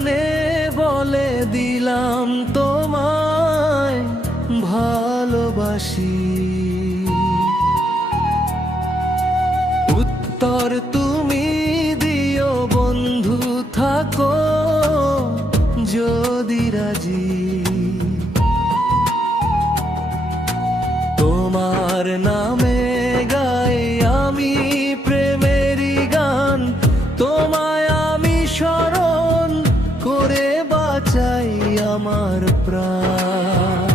কানে বলে দিলাম তোমায় ভালোবাসি। উত্তর তুমি দিও বন্ধু, থাকো যদি রাজি। তোমার নামে গাই আমি প্রেমেরই গান, তোমায় আমি স্মরণ করে বাঁচাই আমার প্রাণ।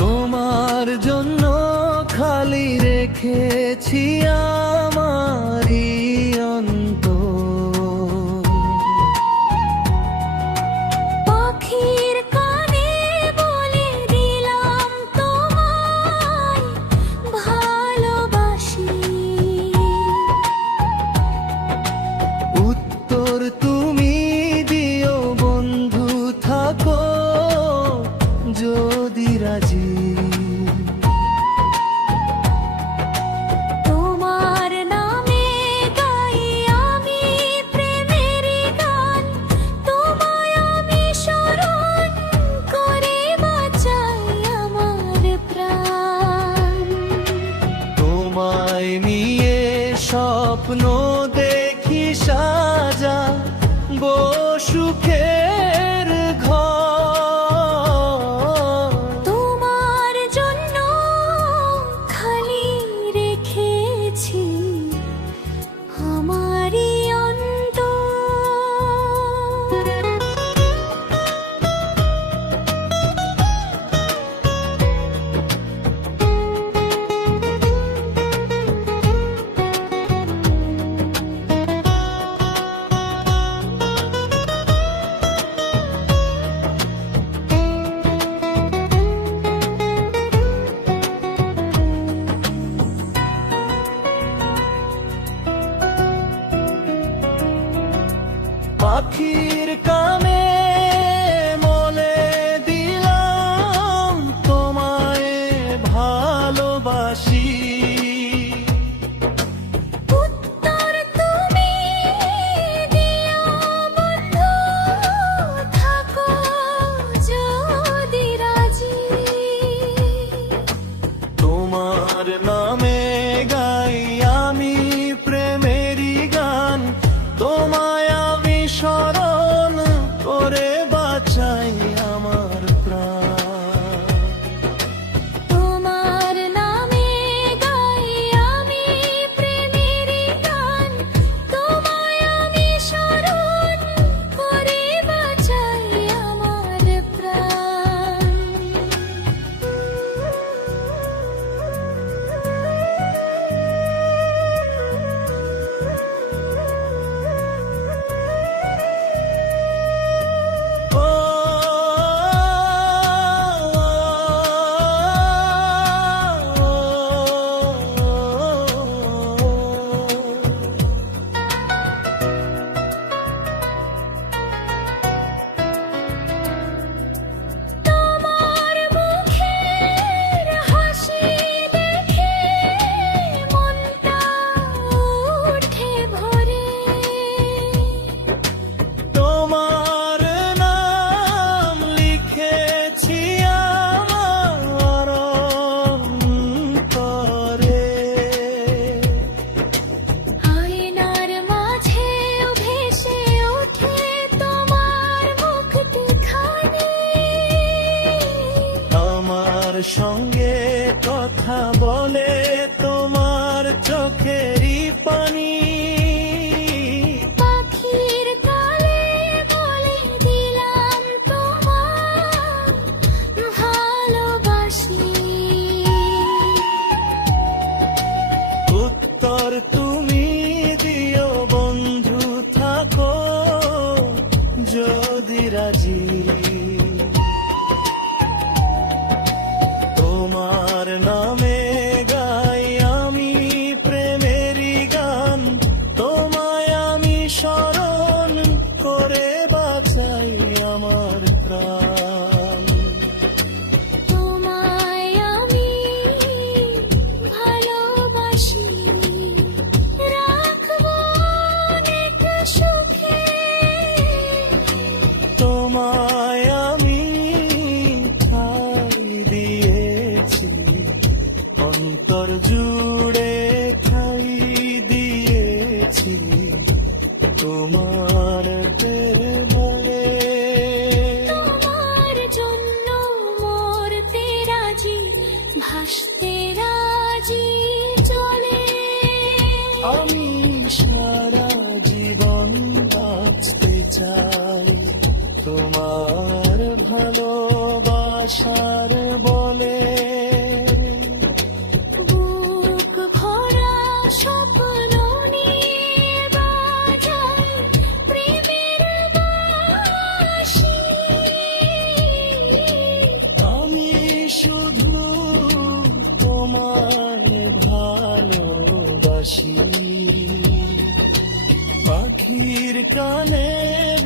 তোমার জন্য খালি রেখেছি আমারই অন্তর। পাখির কানে বলে দিলাম তোমায় ভালোবাসি। উত্তর তুমি দিও বন্ধু, থাকো যদি রাজি। তোমায় নিয়ে স্বপ্ন দেখি সাজা সুখের ঘর। তোমার জন্য খালি রেখেছি আমারই পাখির কানে বলে দিলাম তোমায় ভালোবাসি। উত্তর তুমি দিও বন্ধু, থাকো যদি রাজি। তোমার নামে গাই আমি প্রেমেরই গান, তোমায় আমি স্মরণ করে বাঁচাই আমার প্রাণ। তোমার নামে গাই আমি প্রেমেরই গান, তোমায় আমি স্মরণ করে বাঁচাই আমার প্রাণ। তোমার মুখের হাসি দেখে মনটা ওঠে ভরে। তোমার নাম লিখেছি আমার অন্তরে। আয়নার মাঝেও ভেসে ওঠে তোমার মুখখানি। আমার সঙ্গে কথা বলে তোমার চোখেরই পানি। পাখির কালে বলে দিলাম তোমায় ভালোবাসি। উত্তর তুমি দিও বন্ধু, থাকো যদি রাজি। তোমার নামে গাই আসতে রাজি চলে। আমি সারা জীবন বাঁচতে চাই তোমার ভালোবাসার বলে। বুক ভরা স্বপ্ন নিয়ে বাজাই প্রেমের বাঁশি। আমি শুধু তোমায় ভালোবাসি, পাখির কানে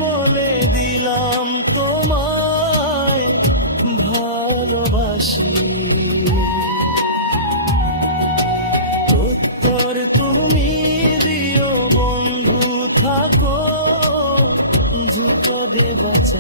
বলে দিলাম তোমায় ভালোবাসি। উত্তর তুমি দিও বন্ধু, থাকো দুঃখ দে বাঁচা।